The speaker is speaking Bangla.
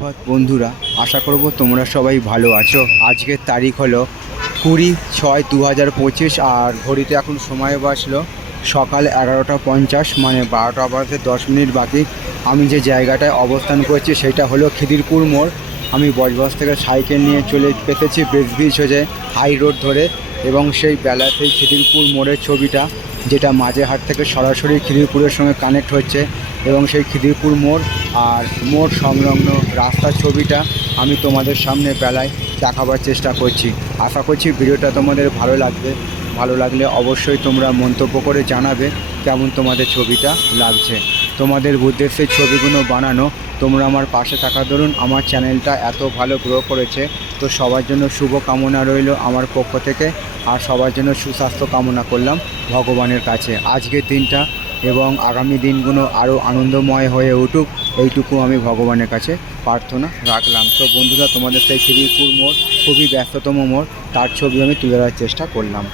সুপ্রভাত বন্ধুরা, আশা করব তোমরা সবাই ভালো আছো। আজকের তারিখ হলো 20/6/2025 আর ঘড়িতে এখন সময় বাজলো সকাল 11:50, মানে 12টা বাজতে 10 মিনিট বাকি। আমি যে জায়গাটায় অবস্থান করছি সেটা হলো খিদিরপুর মোড়। আমি বজবজ থেকে সাইকেল নিয়ে চলে এসেছি ব্রিজ হয়ে হাই রোড ধরে, এবং সেই বেলাতেই খিদিরপুর মোড়ের ছবিটা, যেটা মাঝেরহাট থেকে সরাসরি খিদিরপুরের সঙ্গে কানেক্ট হচ্ছে, এবং সেই খিদিরপুর মোড় আর মোড় সংলগ্ন রাস্তার ছবিটা আমি তোমাদের সামনে বেলায় দেখাবার চেষ্টা করছি। আশা করছি ভিডিওটা তোমাদের ভালো লাগবে। ভালো লাগলে অবশ্যই তোমরা মন্তব্য করে জানাবে কেমন তোমাদের ছবিটা লাগছে। তোমাদের উদ্দেশ্যে ছবিগুলো বানানো, তোমরা আমার পাশে থাকা দরুন আমার চ্যানেলটা এত ভালো গ্রো করেছে। তো সবার জন্য শুভ কামনা রইল আমার পক্ষ থেকে, আর সবার জন্য সুস্বাস্থ্য কামনা করলাম ভগবানের কাছে। আজকের দিনটা এবং আগামী দিনগুলো আরও আনন্দময় হয়ে উঠুক, এইটুকু আমি ভগবানের কাছে প্রার্থনা রাখলাম। তো বন্ধুরা, তোমাদের সেই খিদিরপুর মোড় খুবই ব্যস্ততম মোড়, তার ছবি আমি তুলে ধরার চেষ্টা করলাম।